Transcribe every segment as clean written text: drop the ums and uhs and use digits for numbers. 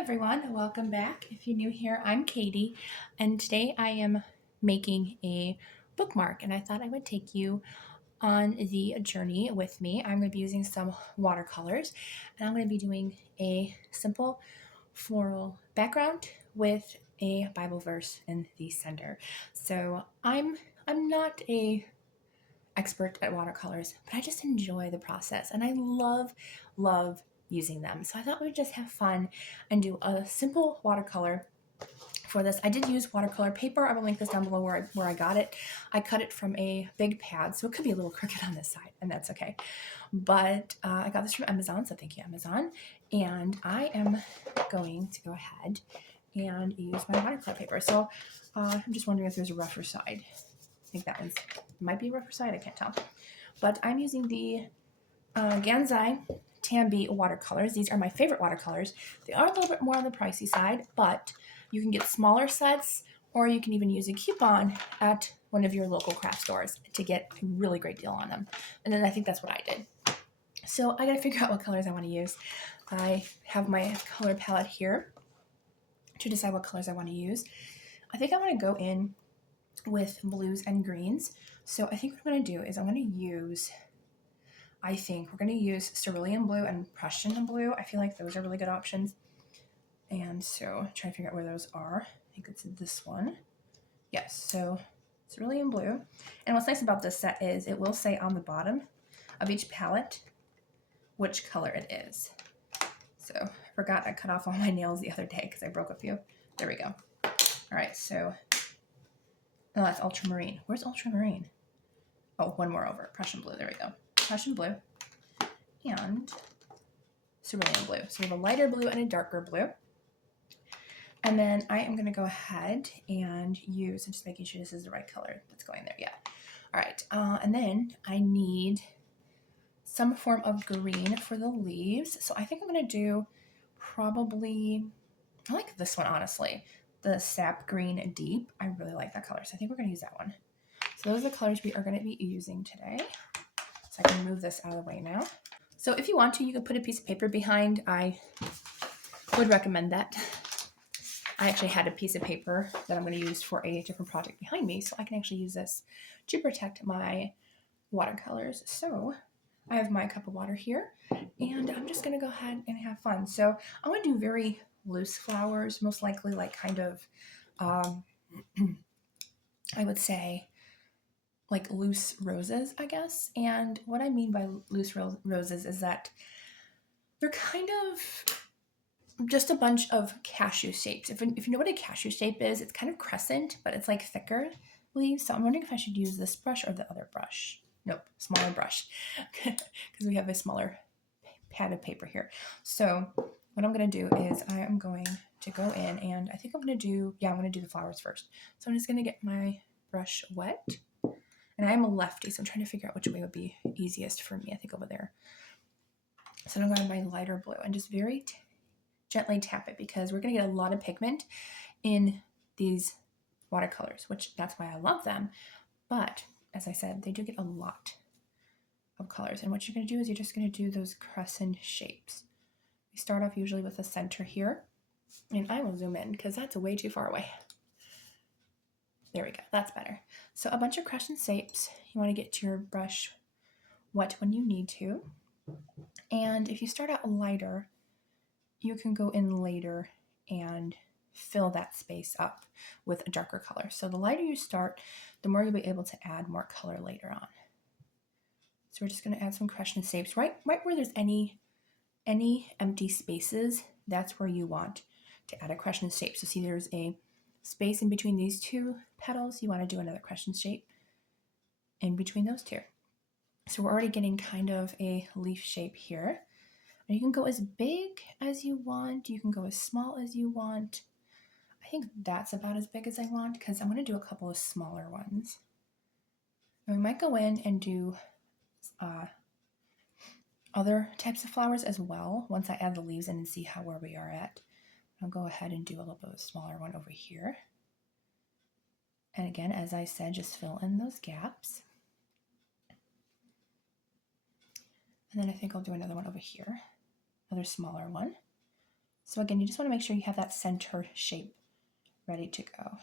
everyone, welcome back. If you're new here, I'm Katie, and today I am making a bookmark, and I thought I would take you on the journey with me. I'm going to be using some watercolors, and I'm going to be doing a simple floral background with a Bible verse in the center. So I'm not a expert at watercolors, but I just enjoy the process and I love using them. So I thought we'd just have fun and do a simple watercolor for this. I did use watercolor paper. I will link this down below where I got it. I cut it from a big pad, so it could be a little crooked on this side, and that's okay. But I got this from Amazon, so thank you, Amazon. And I am going to go ahead and use my watercolor paper. So I'm just wondering if there's a rougher side. I think that one's might be a rougher side. I can't tell. But I'm using the Gansai Tambi watercolors. These are my favorite watercolors. They are a little bit more on the pricey side, but you can get smaller sets, or you can even use a coupon at one of your local craft stores to get a really great deal on them. And then I think that's what I did. So I got to figure out what colors I want to use. I have my color palette here to decide what colors I want to use. I think I want to go in with blues and greens. So I think what I'm going to do is we're going to use cerulean blue and Prussian blue. I feel like those are really good options. And so trying to figure out where those are. I think it's this one. Yes, so cerulean blue. And what's nice about this set is it will say on the bottom of each palette which color it is. So I forgot I cut off all my nails the other day because I broke a few. There we go. All right, so oh, that's ultramarine. Where's ultramarine? Oh, one more over. Prussian blue. There we go. Prussian blue and cerulean blue. So we have a lighter blue and a darker blue. And then I am going to go ahead and use, I'm just making sure this is the right color that's going there. Yeah. All right. And then I need some form of green for the leaves. So I think I'm going to do probably, I like this one, honestly. The sap green deep. I really like that color. So I think we're going to use that one. So those are the colors we are going to be using today. So I can move this out of the way now. So if you want to, you can put a piece of paper behind. I would recommend that. I actually had a piece of paper that I'm going to use for a different project behind me, so I can actually use this to protect my watercolors. So I have my cup of water here, and I'm just going to go ahead and have fun. So I'm going to do very loose flowers, most likely like kind of, I would say, like loose roses, I guess. And what I mean by loose roses is that they're kind of just a bunch of cashew shapes. If you know what a cashew shape is, it's kind of crescent, but it's like thicker leaves. So I'm wondering if I should use this brush or the other brush. Nope, smaller brush, because we have a smaller pad of paper here. So what I'm going to do is I am going to go in, and I think I'm going to do the flowers first. So I'm just going to get my brush wet. And I'm a lefty, so I'm trying to figure out which way would be easiest for me. I think over there. So I'm going to my lighter blue and just very gently tap it, because we're going to get a lot of pigment in these watercolors, which that's why I love them. But as I said, they do get a lot of colors. And what you're going to do is you're just going to do those crescent shapes. We start off usually with a center here, and I will zoom in because that's way too far away. There we go. That's better. So a bunch of crescent shapes. You want to get your brush wet when you need to. And if you start out lighter, you can go in later and fill that space up with a darker color. So the lighter you start, the more you'll be able to add more color later on. So we're just going to add some crescent shapes right where there's any empty spaces. That's where you want to add a crescent shape. So see, there's a space in between these two petals. You want to do another crescent shape in between those two. So we're already getting kind of a leaf shape here. And you can go as big as you want. You can go as small as you want. I think that's about as big as I want, because I'm going to do a couple of smaller ones. And we might go in and do other types of flowers as well once I add the leaves in and see where we are at. I'll go ahead and do a little bit of a smaller one over here. And again, as I said, just fill in those gaps. And then I think I'll do another one over here, another smaller one. So again, you just want to make sure you have that center shape ready to go.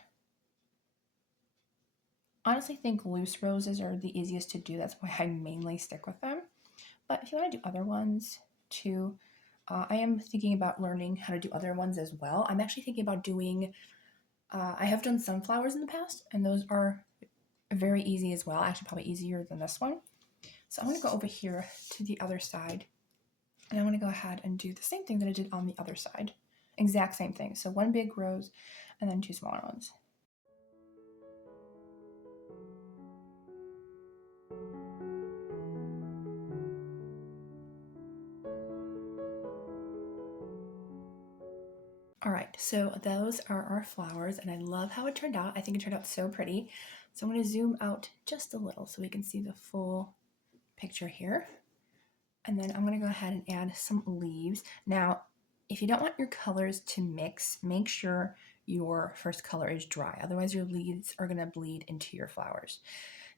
Honestly, think loose roses are the easiest to do. That's why I mainly stick with them. But if you want to do other ones too, I am thinking about learning how to do other ones as well. I'm actually thinking about doing, I have done sunflowers in the past, and those are very easy as well. Actually, probably easier than this one. So I'm going to go over here to the other side, and I want to go ahead and do the same thing that I did on the other side. Exact same thing. So one big rose and then two smaller ones. All right, so those are our flowers, and I love how it turned out. I think it turned out so pretty. So I'm going to zoom out just a little so we can see the full picture here. And then I'm going to go ahead and add some leaves. Now, if you don't want your colors to mix, make sure your first color is dry. Otherwise, your leaves are going to bleed into your flowers.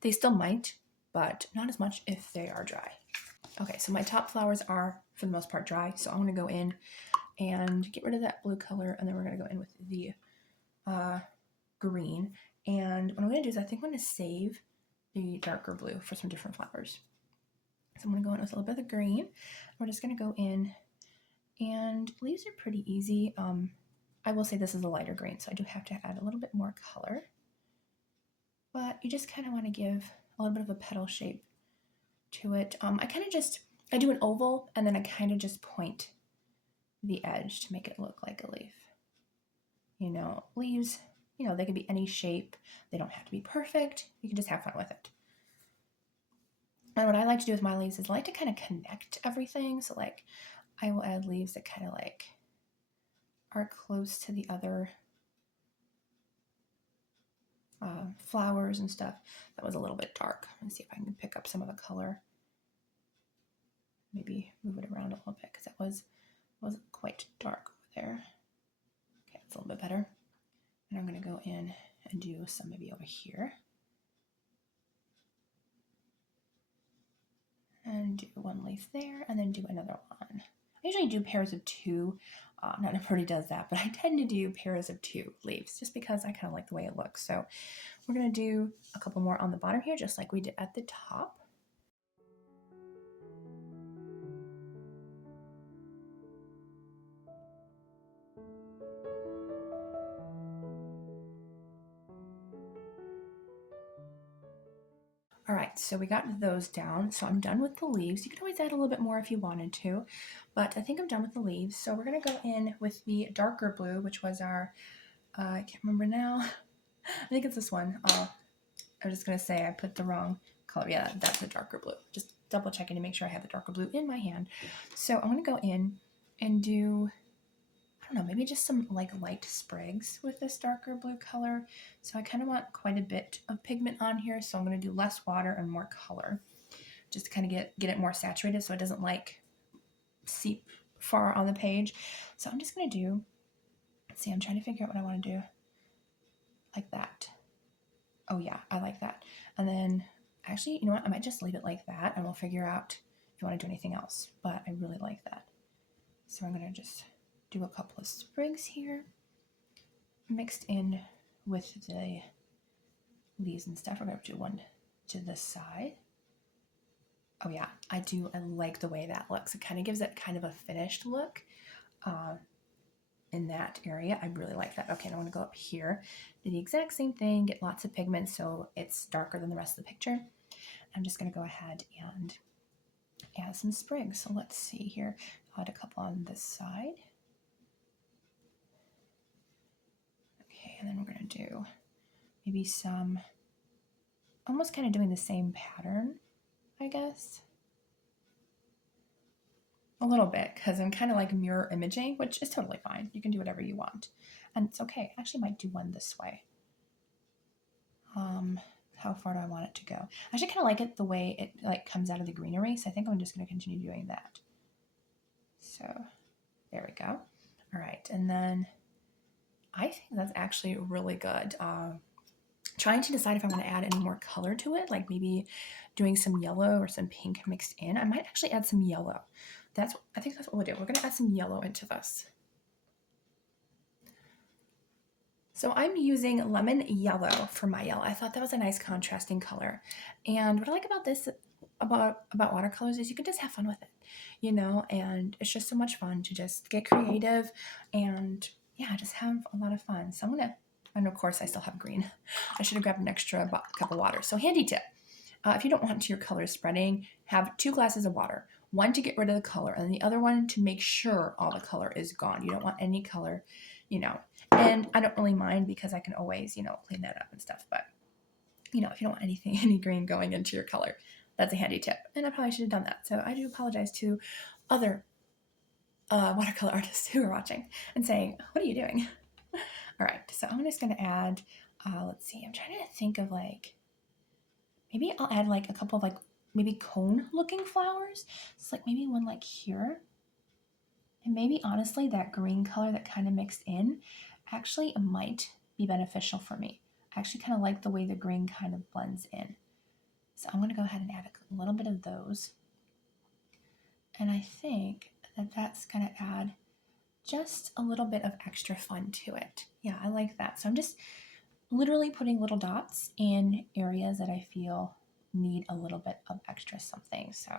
They still might, but not as much if they are dry. Okay, so my top flowers are, for the most part, dry. So I'm going to go in and get rid of that blue color, and then we're going to go in with the green. And what I'm going to do is I think I'm going to save the darker blue for some different flowers. So I'm going to go in with a little bit of the green. We're just going to go in, and leaves are pretty easy. I will say this is a lighter green, so I do have to add a little bit more color. But you just kind of want to give a little bit of a petal shape to it. I do an oval, and then I kind of just point the edge to make it look like a leaf. You know, leaves, they can be any shape. They don't have to be perfect. You can just have fun with it. And what I like to do with my leaves is I like to kind of connect everything. So like I will add leaves that kind of like are close to the other flowers and stuff. That was a little bit dark. Let's see if I can pick up some of the color. Maybe move it around a little bit because it wasn't quite dark over there. Okay, it's a little bit better. And I'm going to go in and do some maybe over here. And do one leaf there, and then do another one. I usually do pairs of two. Not everybody does that, but I tend to do pairs of two leaves just because I kind of like the way it looks. So we're going to do a couple more on the bottom here, just like we did at the top. All right, so we got those down. So I'm done with the leaves. You could always add a little bit more if you wanted to, but I think I'm done with the leaves. So we're going to go in with the darker blue, which was our, I can't remember now. I think it's this one. I was just going to say I put the wrong color. Yeah, that's the darker blue. Just double checking to make sure I have the darker blue in my hand. So I'm going to go in and do, I don't know, maybe just some like light sprigs with this darker blue color. So I kind of want quite a bit of pigment on here. So I'm going to do less water and more color just to kind of get it more saturated so it doesn't like seep far on the page. So I'm just going to do, let's see, I'm trying to figure out what I want to do. Like that. Oh yeah, I like that. And then actually, you know what? I might just leave it like that and we'll figure out if you want to do anything else. But I really like that. So I'm going to just do a couple of sprigs here mixed in with the leaves and stuff. We're going to do one to this side. Oh yeah, I like the way that looks. It kind of gives it kind of a finished look in that area. I really like that. Okay, and I want to go up here, do the exact same thing, get lots of pigment so it's darker than the rest of the picture. I'm just going to go ahead and add some sprigs. So let's see here. I'll add a couple on this side. Okay, and then we're going to do maybe some, almost kind of doing the same pattern, I guess. A little bit, because I'm kind of like mirror imaging, which is totally fine. You can do whatever you want. And it's okay. I actually might do one this way. How far do I want it to go? I actually kind of like it the way it like comes out of the greenery, so I think I'm just going to continue doing that. So there we go. All right, and then I think that's actually really good. Trying to decide if I want to add any more color to it, like maybe doing some yellow or some pink mixed in. I might actually add some yellow. I think that's what we'll do. We're going to add some yellow into this. So I'm using lemon yellow for my yellow. I thought that was a nice contrasting color. And what I like about this, about watercolors, is you can just have fun with it, and it's just so much fun to just get creative and yeah, just have a lot of fun. So and of course I still have green. I should have grabbed an extra cup of water. So handy tip. If you don't want your colors spreading, have 2 glasses of water. One to get rid of the color, and the other one to make sure all the color is gone. You don't want any color, And I don't really mind because I can always, clean that up and stuff. But, if you don't want any green going into your color, that's a handy tip. And I probably should have done that. So I do apologize to other watercolor artists who are watching and saying, what are you doing? All right, so I'm just going to add, let's see, I'm trying to think of maybe I'll add a couple of maybe cone looking flowers. It's maybe one here. And maybe honestly that green color that kind of mixed in actually might be beneficial for me. I actually kind of like the way the green kind of blends in. So I'm going to go ahead and add a little bit of those. And I think that that's going to add just a little bit of extra fun to it. Yeah, I like that. So I'm just literally putting little dots in areas that I feel need a little bit of extra something. So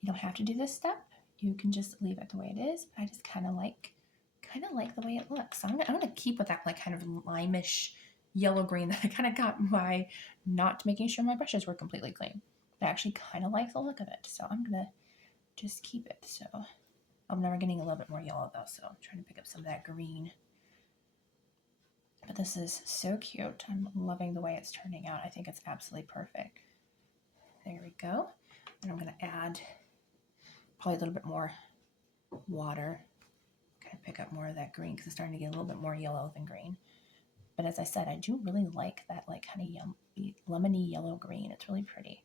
you don't have to do this step. You can just leave it the way it is. But I just kind of like the way it looks. So I'm gonna keep with that kind of limeish yellow green that I kind of got by not making sure my brushes were completely clean. But I actually kind of like the look of it. So I'm gonna just keep it. So I'm never getting a little bit more yellow though. So I'm trying to pick up some of that green. But this is so cute. I'm loving the way it's turning out. I think it's absolutely perfect. There we go. And I'm going to add probably a little bit more water. Kind of pick up more of that green because it's starting to get a little bit more yellow than green. But as I said, I do really like that kind of lemony yellow green. It's really pretty.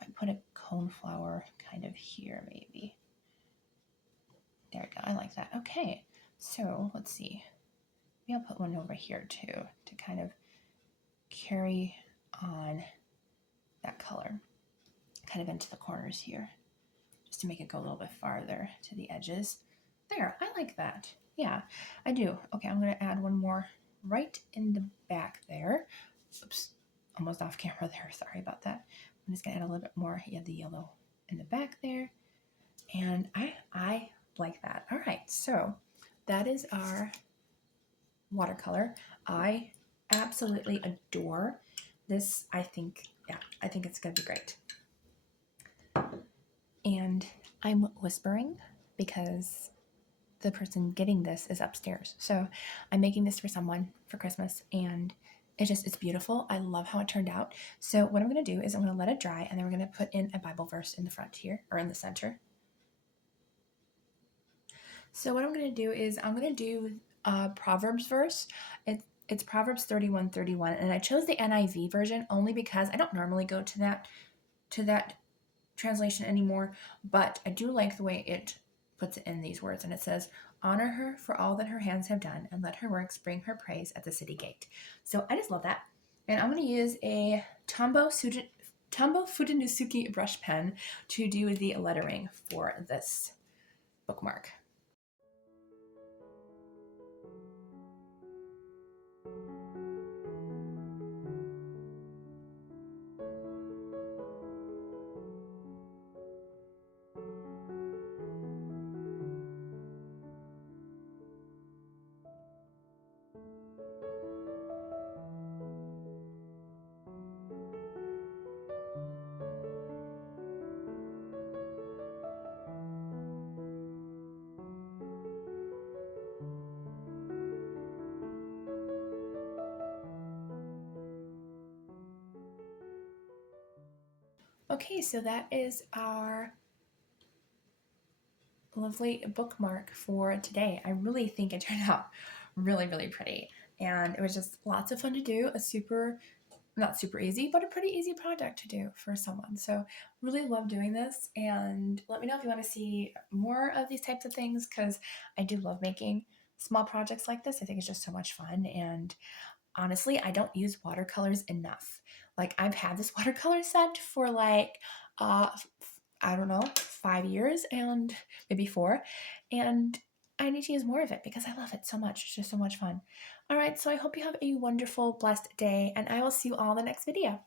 I put a coneflower kind of here maybe. There we go. I like that. Okay. So let's see. Maybe I'll put one over here too to kind of carry on that color kind of into the corners here, just to make it go a little bit farther to the edges. There, I like that. Yeah, I do. Okay, I'm going to add one more right in the back there. Oops, almost off camera there. Sorry about that. I'm just going to add a little bit more. Yeah, the yellow in the back there. And I like that. All right, so that is our watercolor. I absolutely adore this. I think it's going to be great. And I'm whispering because the person getting this is upstairs. So I'm making this for someone for Christmas, and it's beautiful. I love how it turned out. So what I'm going to do is I'm going to let it dry, and then we're going to put in a Bible verse in the front here, or in the center. So what I'm going to do is I'm going to do a Proverbs verse. It's Proverbs 31:31, and I chose the NIV version only because I don't normally go to that translation anymore, but I do like the way it puts it in these words. And it says, honor her for all that her hands have done, and let her works bring her praise at the city gate. So I just love that. And I'm going to use a Tombow Futanusuke brush pen to do the lettering for this bookmark. Okay, so that is our lovely bookmark for today. I really think it turned out really, really pretty. And it was just lots of fun to do. Not super easy, but a pretty easy project to do for someone. So really love doing this. And let me know if you want to see more of these types of things, because I do love making small projects like this. I think it's just so much fun. And honestly, I don't use watercolors enough. I've had this watercolor set for I don't know, 5 years and maybe 4. And I need to use more of it because I love it so much. It's just so much fun. All right, so I hope you have a wonderful, blessed day, and I will see you all in the next video.